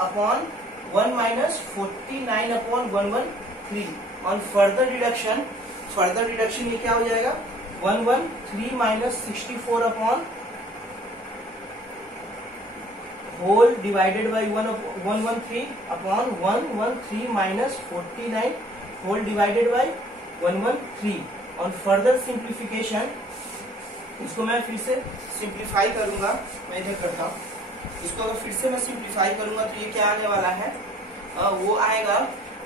Upon 1 minus 49 upon 113 on further deduction ये क्या हो जाएगा 113 minus 64 upon whole divided by 113 upon 113 minus 49 whole divided by 113 on further simplification. इसको मैं फिर से सिंप्लीफाई करूंगा, मैं इधर करता हूं। इसको अगर फिर से मैं सिंप्लीफाई करूंगा तो ये क्या आने वाला है, वो आएगा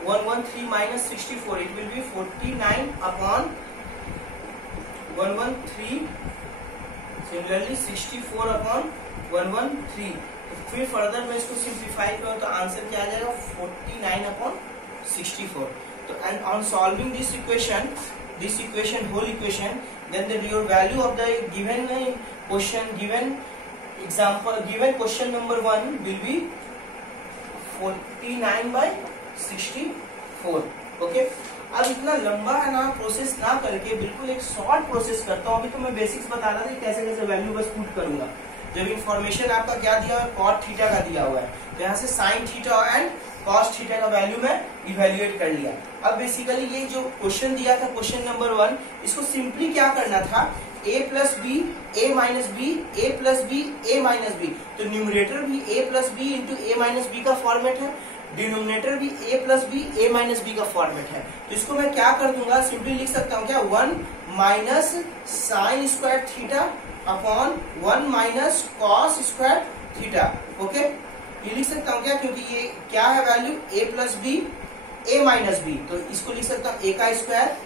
113 minus 64, it will be 49 upon 113, similarly 64 upon 113। फिर फर्दर मैं इसको सिंप्लीफाई करूं तो आंसर क्या आ जाएगा 49 अपॉन 64। तो and on solving this equation whole equation, then your value of the given question, given example, given question number 1 will be 49 by 64। Okay, अब इतना लंबा है ना प्रोसेस ना करके बिल्कुल एक शॉर्ट प्रोसेस करता हूँ। अभी तो मैं बेसिक्स बता रहा था कैसे कैसे वैल्यू बस पुट करूंगा। जब इंफॉर्मेशन आपका क्या दिया हुआ है, कॉट थीटा का दिया हुआ है, तो यहाँ से sine theta and cos theta का वैल्यू मैं इवेल्युएट कर लिया। अब बेसिकली ये जो क्वेश्चन दिया था क्वेश्चन नंबर 1, इसको सिंपली क्या करना था, a plus b a minus b, a plus b a minus b, तो न्यूमरेटर भी a plus b into a minus b का फॉर्मेट है, डिनोमिनेटर भी a plus b a minus b का फॉर्मेट है। तो इसको मैं क्या कर दूंगा, सिंपली लिख सकता हूँ क्या 1 minus sine square theta upon 1 minus cos square theta. Okay, ये लिख सकता हूँ क्या, क्योंकि ये क्या है value a plus b a minus b, तो इसको लिख सकता हूँ a का स्क्वायर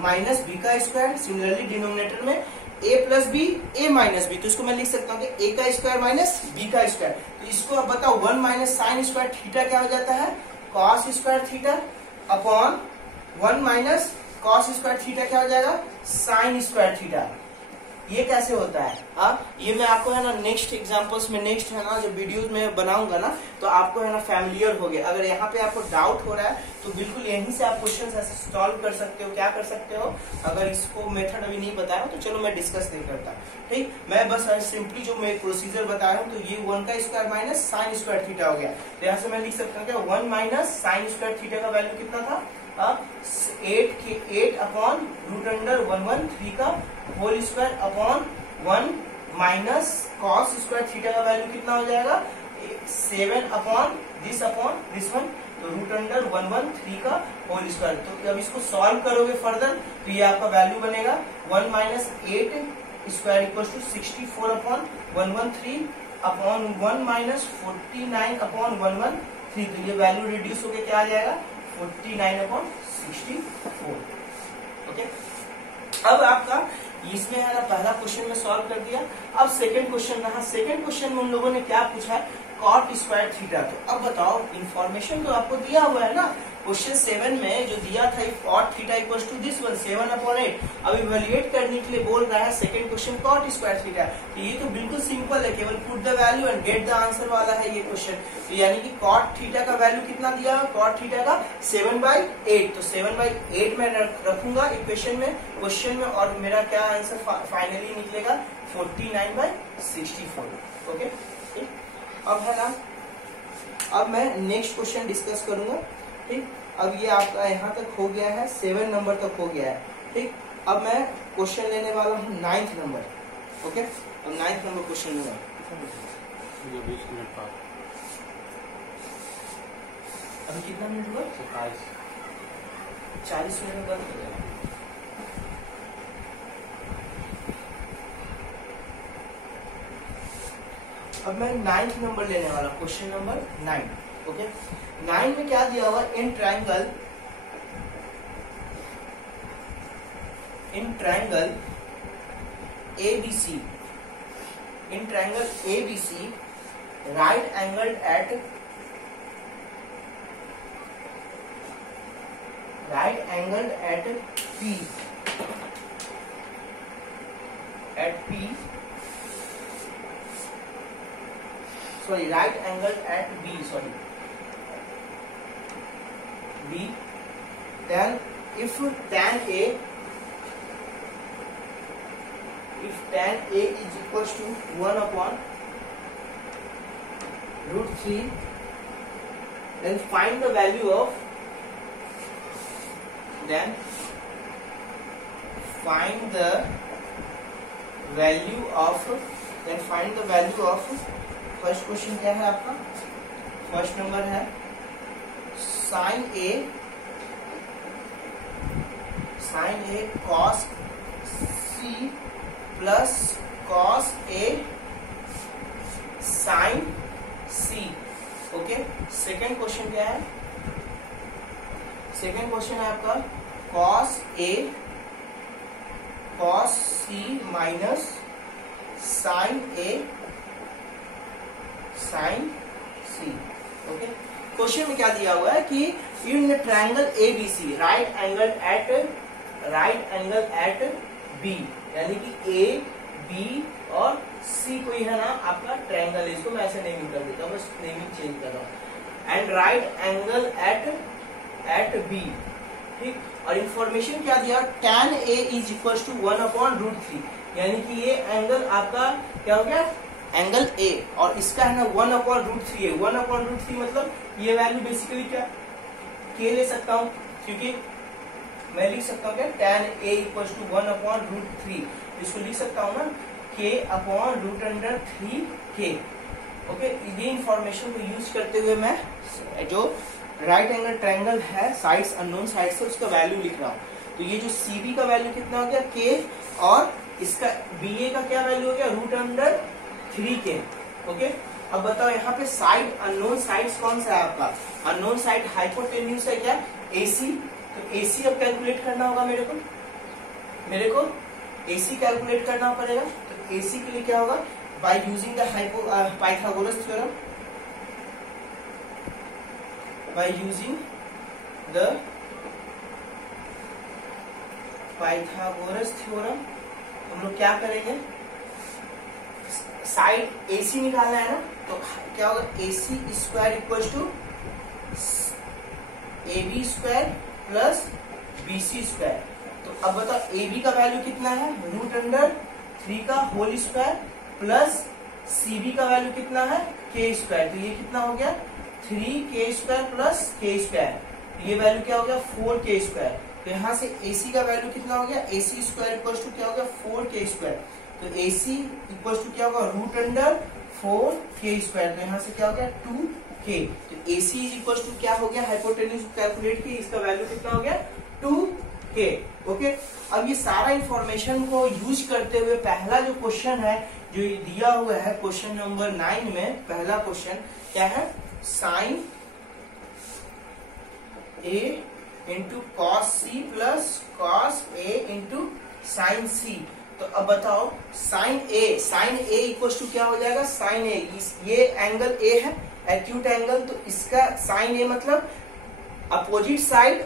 माइनस b का स्क्वायर। सिमिलरली डिनोमिनेटर में a plus b a minus b, तो इसको मैं लिख सकता हूँ कि a का स्क्वायर माइनस b का स्क्वायर। तो इसको अब बताओ 1 माइनस साइन स्क्वायर थीटा क्या हो जाता है, cos square theta upon 1 minus cos square theta क्या हो जाएगा, साइन स्क्वायर थीटा। ये कैसे होता है, ये मैं आपको है ना नेक्स्ट एग्जांपल्स में, नेक्स्ट है ना जब वीडियोस में बनाऊंगा ना, तो आपको है ना फैमिलियर हो गया। अगर यहाँ पे आपको डाउट हो रहा है तो बिल्कुल यहीं से आप क्वेश्चन ऐसे सॉल्व कर सकते हो। क्या कर सकते हो, अगर इसको मेथड अभी नहीं बताया तो चलो मैं डिस्कस नहीं करता, ठीक, मैं बस सिंपली जो मैं प्रोसीजर बता रहा हूँ। तो ये 1 का square minus sine square theta हो गया, तो यहाँ से मैं लिख सकता हूँ क्या 1 माइनस साइन स्क्वायर थीटा का वैल्यू कितना था, 8 अपॉन रूट अंडर 113 का whole square upon 1 minus cos square theta का वैल्यू कितना हो जाएगा 7 अपॉन दिस वन, तो रूट अंडर 113 का होल स्क्वायर। तो जब इसको सॉल्व करोगे फर्दर तो ये आपका वैल्यू बनेगा 1 minus 8 square equal to 64 upon 113 upon 1 minus 49 upon 113। तो ये वैल्यू रिड्यूस होकर क्या आ जाएगा 49 अपॉन 64। ओके, अब आपका इसमें है ना पहला क्वेश्चन में सॉल्व कर दिया। अब सेकंड क्वेश्चन रहा, सेकंड क्वेश्चन में उन लोगों ने क्या पूछा, कॉट स्क्वायर थीटा। तो अब बताओ, इन्फॉर्मेशन तो आपको दिया हुआ है ना, क्वेश्चन 7 में जो दिया था cot theta equals to this one 7 upon 8। अब इवेल्युएट करने के लिए बोल रहा है second question cot square theta. तो ये तो बिल्कुल सिंपल है, केवल put the value and get the answer वाला है ये क्वेश्चन। तो यानी कि कॉट थीटा का वैल्यू कितना दिया, कॉट थीटा का 7/8, तो 7/8 में रखूंगा इक्वेशन में, क्वेश्चन में, और मेरा क्या आंसर फाइनली निकलेगा 49/64। ओके, अब है ना, अब मैं नेक्स्ट क्वेश्चन डिस्कस करूंगा, ठीक। अब ये आपका यहाँ तक हो गया है, 7 नंबर तक हो गया है, ठीक। अब मैं क्वेश्चन लेने वाला हूँ 9th नंबर। ओके, अब 9th नंबर क्वेश्चन लूंगा। 20 मिनट बाद अभी कितना मिनट हुआ, 40 मिनट में बंद हो जाएगा। अब मैं 9th नंबर लेने वाला, क्वेश्चन नंबर 9। ओके, 9 में क्या दिया हुआ, in triangle ABC, in triangle ABC right angled eight P, sorry, right angled at B, then if tan A is equals to 1 upon √3 then find the value of first question क्या है आपका, first number है sine A cos C plus cos A sine C. Okay, second question क्या है, second question है आपका cos A cos C minus sine A sine C. Okay, question में क्या दिया हुआ है कि in triangle ABC right angle at B, यानी कि ए बी और सी कोई है ना आपका ट्रायंगल है, इसको मैं ऐसे नेमिंग कर देता हूँ, बस नेमिंग चेंज कर रहा हूँ, and right angle at B. ठीक, और इंफॉर्मेशन क्या दिया, tan A is equal to 1/√3, यानी कि ये एंगल आपका क्या हो गया, एंगल A, और इसका है ना 1/√3 है। 1/√3 मतलब ये वैल्यू बेसिकली क्या K ले सकता हूँ, क्योंकि मैं लिख सकता हूँ क्या tan A इक्वल टू 1/√3, इसको लिख सकता हूँ ना K/√3K। ओके, ये इंफॉर्मेशन को यूज करते हुए मैं जो राइट एंगल ट्रायंगल है साइड्स अननोन साइड्स से उसका वैल्यू लिख रहा हूँ। तो ये जो CB का वैल्यू कितना हो गया K, और इसका BA का क्या वैल्यू हो गया √3K। ओके, अब बताओ यहाँ पे साइड अननोन साइड्स कौन सा है आपका, अननोन साइड हाइपोटेन्यूज है क्या AC। तो AC अब कैलकुलेट करना होगा मेरे को AC कैलकुलेट करना पड़ेगा। तो AC के लिए क्या होगा, bye using the Pythagoras theorem, by using the Pythagoras theorem हम लोग क्या करेंगे, साइड AC निकालना है ना, तो क्या होगा AC square equal to AB square plus BC square. तो अब बताओ AB का वैल्यू कितना है √3 का होल स्क्वायर प्लस CB का वैल्यू कितना है K स्क्वायर। तो ये कितना हो गया 3K square plus K square, ये वैल्यू क्या हो गया 4K स्क्वायर। तो यहाँ से AC का वैल्यू कितना हो गया AC स्क्वायर इक्वल टू क्या हो गया 4K स्क्वायर। तो AC इक्वल टू क्या होगा √4K स्क्वायर। तो यहाँ से क्या हो गया 2K। तो AC इज इक्वल टू क्या हो गया, हाइपोटेन्यूज कैलकुलेट की, इसका वैल्यू कितना हो गया 2K। ओके, अब ये सारा इंफॉर्मेशन को यूज करते हुए पहला जो क्वेश्चन है जो दिया हुआ है क्वेश्चन नंबर 9 में, पहला क्वेश्चन क्या है, sine A into cos C plus cos A into sine C। तो अब बताओ साइन A इक्वल टू क्या हो जाएगा, साइन A, ये एंगल A है एक्यूट एंगल, तो इसका साइन A मतलब opposite side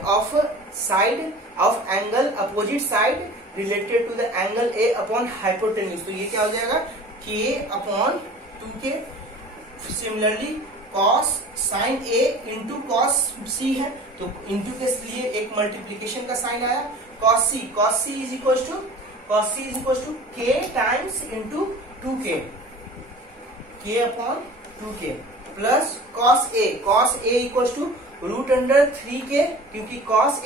of angle opposite side related to the angle A upon hypotenuse. तो ये क्या हो जाएगा K/2K। Similarly cos sine A into cos C है, तो इंटू के लिए एक मल्टीप्लीकेशन का साइन आया, cos C is equal to K times into 2K, K/2K plus cos A equal to √3K, क्योंकि कॉस A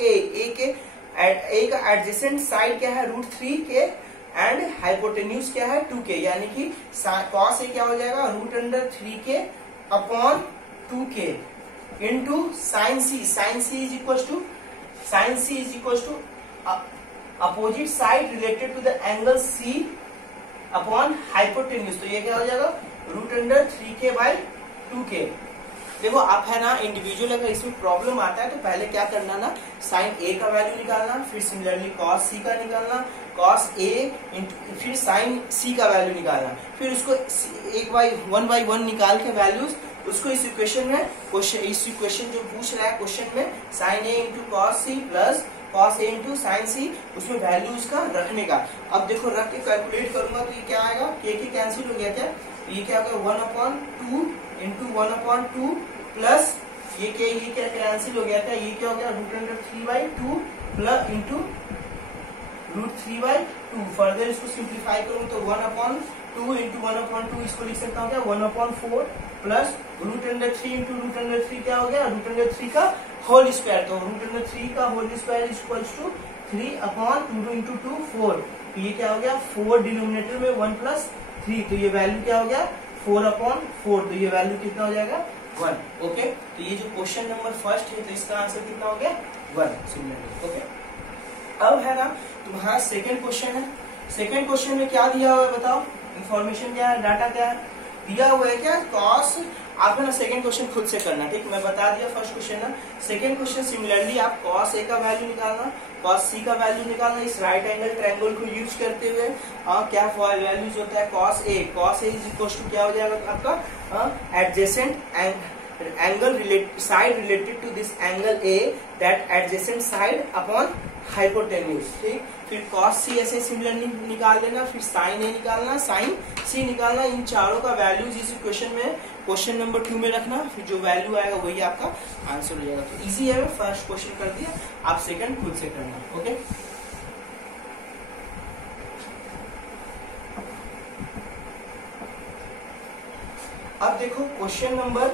का एडजेसेंट साइड क्या है √3K एंड हाइपोटेन्यूज क्या है 2K, यानी कि कॉस A क्या हो जाएगा √3K upon 2K into sine C is equal to opposite side related to the angle C upon hypotenuse. तो ये क्या हो जाएगा √3K/2K। देखो आप है ना इंडिविजुअल अगर इसमें प्रॉब्लम आता है तो पहले क्या करना ना, साइन A का वैल्यू निकालना, फिर सिमिलरली कॉस C का निकालना, कॉस A फिर साइन C का वैल्यू निकालना, फिर उसको 1 बाई 1 निकाल के वैल्यूज उसको इस इक्वेशन में इस इक्वेशन जो पूछ रहा है क्वेश्चन में sine A into cos C plus cos A into sine C, उसमें वैल्यू उसका रखने का। अब देखो रख के कैलकुलेट करूंगा तो ये क्या आएगा, K कैंसिल हो गया क्या, ये क्या होगा 1/2 इंटू 1/2 प्लस ये क्या कैंसिल हो गया था, ये क्या हो गया √3/2 प्लस इंटू √3/2। फर्दर इसको सिंप्लीफाई करूं तो 1/2 इंटू 1/2 इसको लिख सकता हूँ क्या 1/4 plus root under 3 into root under 3 क्या हो गया, रूट अंडर 3 का होल स्क्वायर। तो रूट अंडर 3 का whole square is equals to 3 upon 2 into 2 4। तो ये क्या हो गया 4 डिनोमिनेटर में 1 प्लस 3, तो ये वैल्यू क्या हो गया 4 अपॉन 4, तो ये वैल्यू कितना हो जाएगा 1। ओके, तो ये जो क्वेश्चन नंबर फर्स्ट है तो इसका आंसर कितना हो गया 1 सिमिलरली। ओके, अब है ना तुम्हारा सेकंड क्वेश्चन है। सेकंड क्वेश्चन में क्या दिया हुआ है बताओ, इंफॉर्मेशन क्या है, डाटा क्या है दिया हुआ है, क्या कॉस। आप है ना सेकंड क्वेश्चन खुद से करना, ठीक, मैं बता दिया फर्स्ट क्वेश्चन ना। सेकंड क्वेश्चन सिमिलरली आप कॉस ए का वैल्यू निकालना, कॉस सी का वैल्यू निकालना, इस राइट एंगल ट्रायंगल को यूज करते हुए। क्या वैल्यूज होता है cos A is equal to क्या हो जाएगा आपका adjacent angle side related to this angle A, that adjacent side upon hypotenuse, ठीक। फिर कॉस सी ऐसे सिमिलरली निकाल देना, फिर साइन ए निकालना, साइन सी निकालना। इन चारों का वैल्यूज इस इक्वेशन में क्वेश्चन नंबर 2 में रखना, फिर जो वैल्यू आएगा वही आपका आंसर हो जाएगा। तो इजी है, फर्स्ट क्वेश्चन कर दिया, आप सेकंड खुद से करना। ओके, अब देखो क्वेश्चन नंबर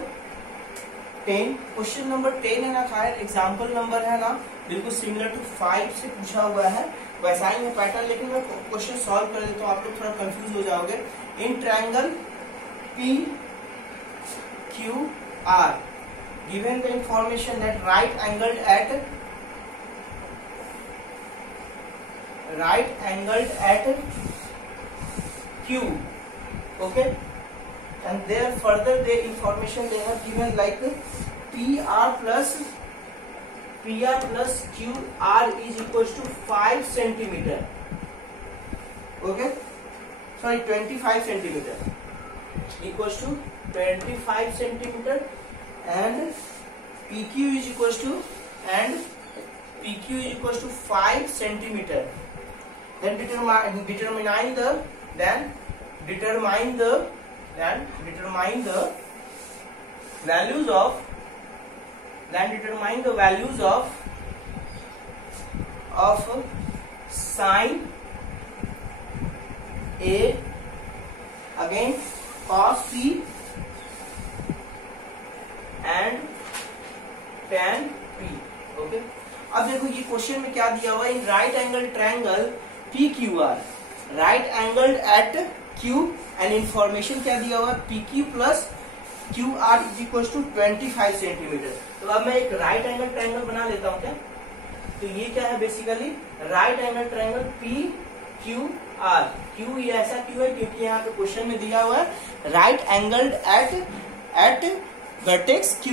10। क्वेश्चन नंबर 10 है ना खैर एग्जाम्पल नंबर है ना बिल्कुल सिमिलर टू 5 से पूछा हुआ है, वैसा ही है पैटर्न, लेकिन मैं क्वेश्चन सॉल्व कर देता हूँ, आप लोग थोड़ा कंफ्यूज हो जाओगे। In triangle P Q R given the information that right angled eight Q, okay, and there further the information they have given like PR plus QR is equals to 5 centimeter, okay, sorry 25 centimeter, equals to 25 centimeter, and PQ is equals to 5 centimeter. Then determine the values of sin A again cos C and tan P। Okay, अब देखो ये question में क्या दिया हुआ है, in right angle triangle PQR, right angled at Q, and information क्या दिया हुआ PQ plus QR is equal to 25 centimetre. तो अब मैं एक राइट एंगल ट्रायंगल बना लेता हूँ क्या, तो ये क्या है basically right angle triangle PQR। Q ये ऐसा क्यों है, क्योंकि यहाँ पे क्वेश्चन में दिया हुआ है right angled eight vertex Q।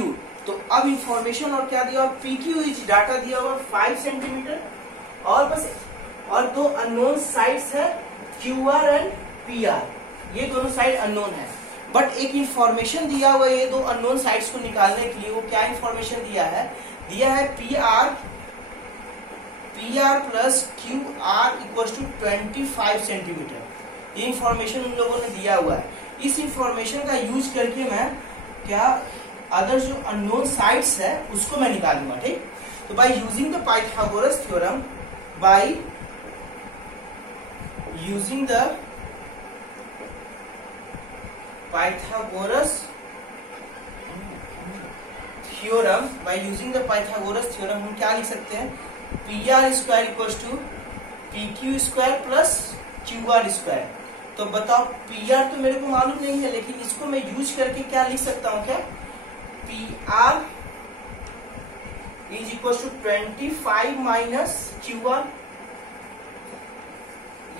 तो अब इंफॉर्मेशन और क्या दिया हुआ PQ इज डाटा दिया हुआ 5 सेंटीमीटर, और बस और दो अननोन साइड्स है QR एंड PR, ये दोनों साइड अननोन है, बट एक इंफॉर्मेशन दिया हुआ है ये दो अननोन साइड्स को निकालने के लिए। वो क्या इंफॉर्मेशन दिया है PR plus QR equal to 25 centimetre. ये इंफॉर्मेशन उन लोगों ने दिया हुआ है। इस इंफॉर्मेशन का यूज करके मैं क्या अदर जो अननोन साइड्स है उसको मैं निकालूंगा, ठीक। तो by using the Pythagoras theorem, by using the Pythagoras theorem हम क्या लिख सकते हैं, PR square equal to PQ square plus QR square. तो बताओ PR तो मेरे को मालूम नहीं है, लेकिन इसको मैं यूज करके क्या लिख सकता हूँ, क्या PR is equal to 25 minus QR।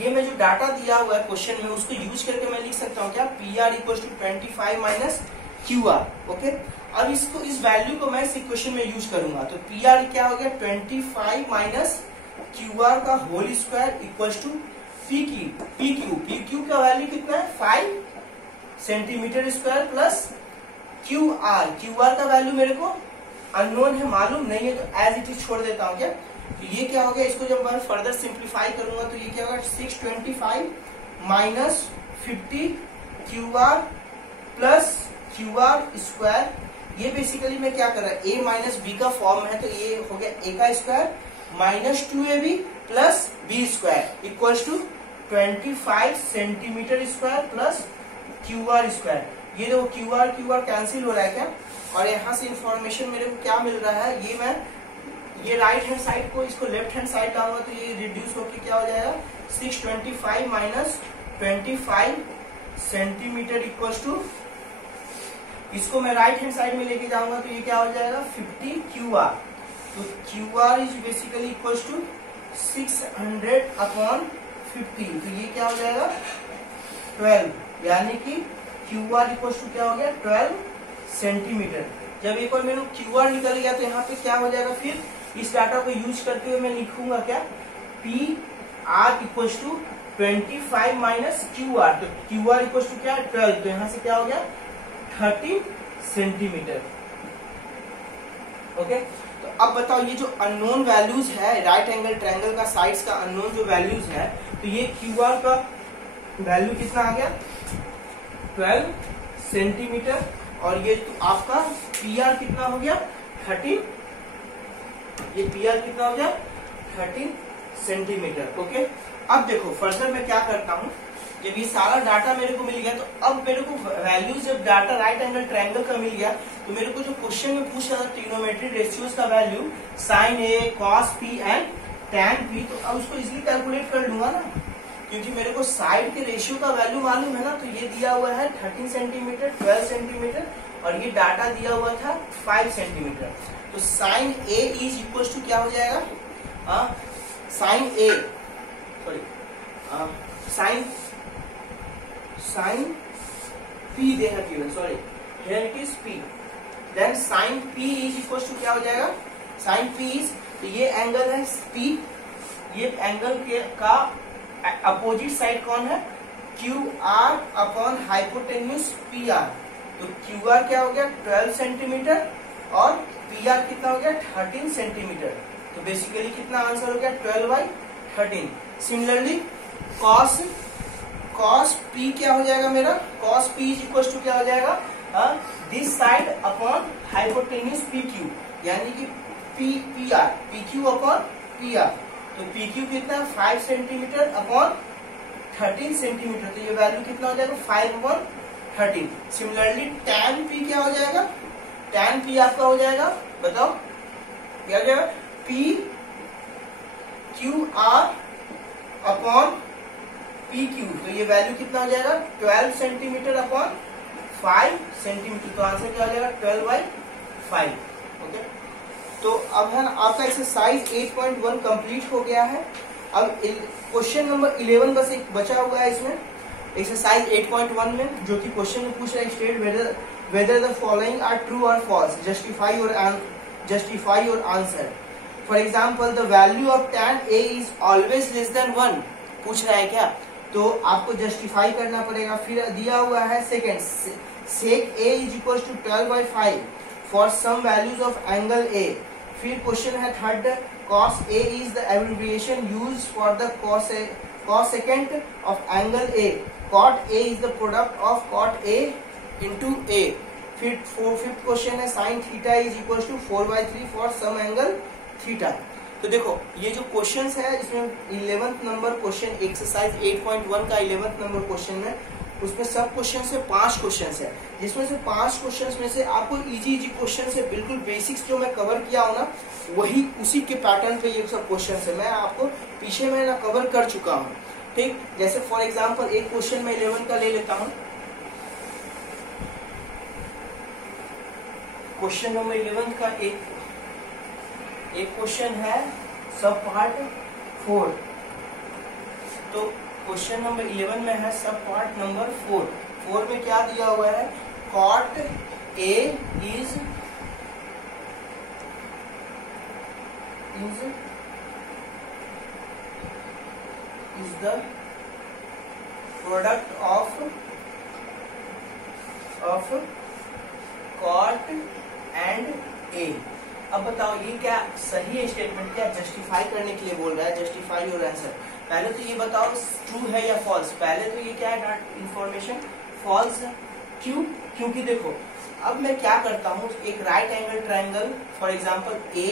ये मैं जो डाटा दिया हुआ है क्वेश्चन में उसको यूज करके मैं लिख सकता हूँ क्या PR equal to 25 minus QR। Okay, अब इसको इस वैल्यू को मैं इस इक्वेशन में यूज करूंगा, तो PR क्या हो गया 25 माइनस QR का whole square equal to PQ का वैल्यू कितना है 5 सेंटीमीटर स्क्वायर प्लस QR का वैल्यू मेरे को अननोन है, मालूम नहीं है, तो एज इट इज छोड़ देता हूँ क्या। तो ये क्या हो गया, इसको जब मैं फर्दर सिंप्लीफाई करूंगा तो ये क्या होगा 625 minus 50 QR plus QR square. ये बेसिकली मैं क्या कर रहा है A माइनस B का फॉर्म है, तो ये हो गया A का square minus 2AB plus B square equal to 25 centimetre square plus QR square. ये देखो क्यू आर कैंसिल हो रहा है क्या, और यहाँ से इंफॉर्मेशन मेरे को क्या मिल रहा है, ये मैं ये राइट हैंड साइड को इसको लेफ्ट हैंड साइड लाऊंगा तो ये रिड्यूस होके क्या हो जाएगा 625 माइनस 25 सेंटीमीटर इक्वल टू, इसको मैं राइट हैंड साइड में लेके जाऊंगा तो ये क्या हो जाएगा 50 क्यू आर। तो Q R is basically equal to 600 upon 50, तो ये क्या हो जाएगा 12, यानी कि क्यू आर इक्वल टू क्या हो गया 12 सेंटीमीटर। जब एक बार मेरे क्यू आर निकल गया तो यहाँ पे क्या हो जाएगा, फिर इस डाटा को यूज करते हुए मैं लिखूंगा क्या, P R equal to 25 minus Q R, तो क्यू आर इक्वल टू क्या है 12, तो यहाँ से क्या हो गया 30 सेंटीमीटर। ओके, तो अब बताओ ये जो अननोन वैल्यूज है राइट एंगल ट्रायंगल का साइड्स का अननोन जो वैल्यूज है, तो ये क्यू आर का वैल्यू कितना आ गया 12 सेंटीमीटर, और ये तो आपका पी आर कितना हो गया 30, ये पी आर कितना हो गया 30 सेंटीमीटर। ओके, अब देखो फर्दर मैं क्या करता हूँ, जब ये सारा डाटा मेरे को मिल गया तो अब मेरे को वैल्यूज, जब डाटा राइट एंगल ट्रायंगल का मिल गया तो मेरे को जो क्वेश्चन में पूछा था ट्रिग्नोमेट्रिक रेशियोज का value sine A cos P and tan P, तो अब उसको इजिली कैलकुलेट कर लूंगा ना, क्योंकि मेरे को साइड के रेशियो का वैल्यू मालूम है ना। तो ये दिया हुआ है 13 सेंटीमीटर 12 सेंटीमीटर और ये डाटा दिया हुआ था 5 सेंटीमीटर। तो sine A is equal to क्या हो जाएगा, sine A sorry sine P दे है given, sorry here it is P, then sine P is equal to क्या हो जाएगा, साइन पी इज, तो ये एंगल है पी, ये एंगल के का अपोजिट साइड कौन है Q R upon hypotenuse P R, तो क्यू आर क्या हो गया 12 सेंटीमीटर और पी आर कितना हो गया 13 सेंटीमीटर, तो बेसिकली कितना आंसर हो गया 12/13। सिमिलरली कॉस पी क्या हो जाएगा मेरा, cos P is equal to क्या हो जाएगा this side upon hypotenuse P Q, यानी कि P R P Q upon P R, तो पी क्यू कितना 5 सेंटीमीटर अपॉन 13 सेंटीमीटर, तो ये वैल्यू कितना हो जाएगा 5/13। सिमिलरली टैन पी क्या हो जाएगा, टैन पी आपका हो जाएगा, बताओ क्या हो जाएगा P Q R upon P Q, तो ये वैल्यू कितना हो जाएगा 12 सेंटीमीटर अपॉन 5 सेंटीमीटर, तो आंसर क्या हो जाएगा 12/5। ओके, तो अब है ना आपका एक्सरसाइज 8.1 कंप्लीट हो गया है। अब क्वेश्चन नंबर 11 बस एक बचा हुआ है इसमें एक्सरसाइज 8.1 में, जो कि क्वेश्चन में पूछ रहा है state whether the following are true or false, justify your answer। For example, the value of tan A is always less than 1, पूछ रहा है क्या, तो आपको जस्टिफाई करना पड़ेगा। फिर दिया हुआ है second sec A is equals to 12/5 for some values of angle A। फिर क्वेश्चन है third cos A is the abbreviation used for the cosecant of angle A, cot A is the product of cot A into A। फिर fifth question है sin theta is equal to 4/3 for some angle theta. तो देखो ये जो questions है इसमें 11th number question exercise 8.1 का 11th number question में, उसमें सब क्वेश्चन से 5 क्वेश्चन है, जिसमें से 5 क्वेश्चन में से आपको इजी क्वेश्चन से बिल्कुल बेसिक्स जो मैं कवर किया हूँ ना, वही उसी के पैटर्न पे ये सब क्वेश्चन है मैं आपको पीछे में ना कवर कर चुका हूँ। ठीक, जैसे फॉर एग्जाम्पल एक क्वेश्चन मैं 11 का ले लेता हूँ। क्वेश्चन नंबर 11 का एक क्वेश्चन है सब पार्ट 4। तो क्वेश्चन नंबर 11 में है सब पार्ट नंबर 4 में क्या दिया हुआ है, cot A is the product of cot and A। अब बताओ ये क्या सही है स्टेटमेंट, क्या जस्टिफाई करने के लिए बोल रहा है, जस्टिफाई योर आंसर। पहले तो ये बताओ ट्रू है या फॉल्स, पहले तो ये क्या है इंफॉर्मेशन फॉल्स है। क्यों, क्योंकि देखो अब मैं क्या करता हूँ, एक right angle triangle for example A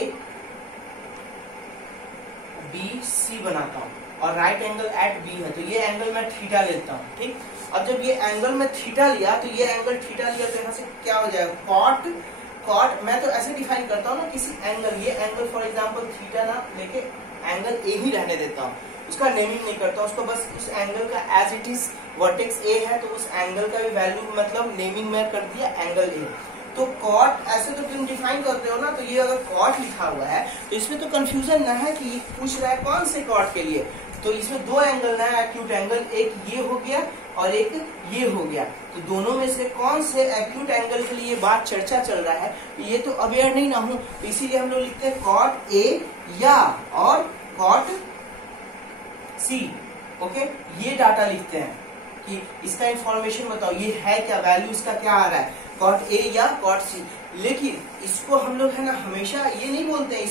B C बनाता हूँ। और राइट एंगल एट बी है, तो ये एंगल मैं थीटा लेता हूँ, ठीक। अब जब ये एंगल में थीटा लिया तो ये एंगल थीटा लिया तो यहाँ से क्या हो जाएगा, कॉट मैं तो ऐसे डिफाइन करता हूँ ना किसी एंगल, ये एंगल फॉर एग्जांपल थीटा ना लेके एंगल ए ही रहने देता हूँ, उसका नेमिंग नहीं करता, उसको बस उस एंगल का as it is vertex A है तो उस एंगल का भी वैल्यू मतलब नेमिंग में कर दिया एंगल ए। तो कॉट ऐसे तो तुम डिफाइन करते हो ना, तो ये अगर कॉट लिखा हुआ है तो इसमें तो कंफ्यूजन ना है कि ये पूछ रहा है कौन से कॉट के लिए, तो इसमें दो एंगल ना एक्यूट एंगल, एक ये हो गया और एक ये हो गया, तो दोनों में से कौन से एक्यूट एंगल के लिए बात चर्चा चल रहा है ये तो अवेयर नहीं ना हूं, तो इसीलिए हम लोग लिखते हैं कॉट ए या और कॉट सी। ओके, ये डाटा लिखते हैं कि इसका इंफॉर्मेशन बताओ, ये है क्या, वैल्यू इसका क्या आ रहा है, कॉट ए या कॉट सी। लेकिन इसको हम लोग है ना हमेशा ये नहीं बोलते हैं,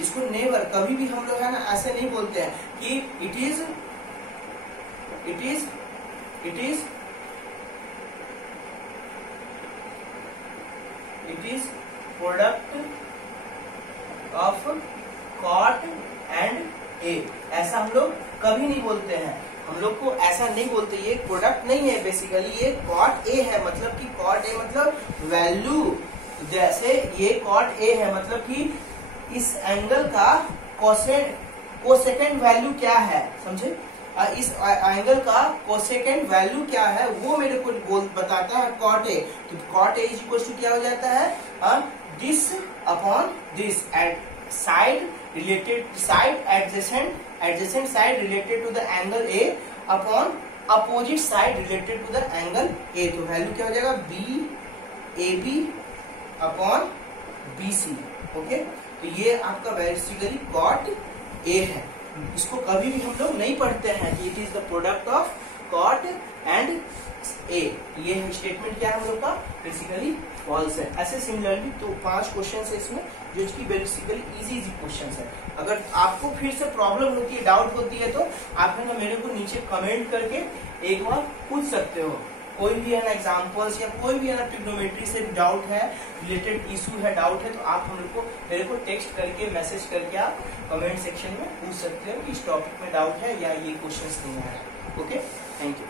इसको नेवर कभी भी हम लोग है ना ऐसे नहीं बोलते हैं कि it is product of cot and a, ऐसा हम लोग कभी नहीं बोलते हैं, हम लोग को ऐसा नहीं बोलते, ये प्रोडक्ट नहीं है, बेसिकली ये कॉट ए है, मतलब कि कॉट ए मतलब वैल्यू, जैसे ये कॉट ए है मतलब कि इस एंगल का कोसेकेंड वैल्यू क्या है, समझे, इस एंगल का कोसेकेंड वैल्यू क्या है वो मेरे को बताता है कॉट ए, तो cot A is equal to क्या हो जाता है, this upon this at side related side adjacent side related to the angle A upon opposite side related to the angle A, तो वैल्यू क्या हो जाएगा B A B upon B C. Okay, तो ये आपका बेसिकली कॉट ए है, इसको कभी भी हम लोग नहीं पढ़ते हैं कि it is the product of cot and a, ये स्टेटमेंट क्या है हम लोग का बेसिकली फॉल्स है। ऐसे सिमिलरली तो 5 क्वेश्चन है इसमें जो इसकी बेसिकली इजी क्वेश्चन है, अगर आपको फिर से प्रॉब्लम होती है, डाउट होती है, तो आप है ना मेरे को नीचे कमेंट करके एक बार पूछ सकते हो, कोई भी है ना एग्जाम्पल्स या कोई भी है ना ट्रिग्नोमेट्री से डाउट है, रिलेटेड इशू है, डाउट है, तो आप हम लोग को मेरे को टेक्स्ट करके मैसेज करके आप कमेंट सेक्शन में पूछ सकते हो कि इस टॉपिक में डाउट है या ये क्वेश्चंस नहीं आ रहा है। Okay, thank you.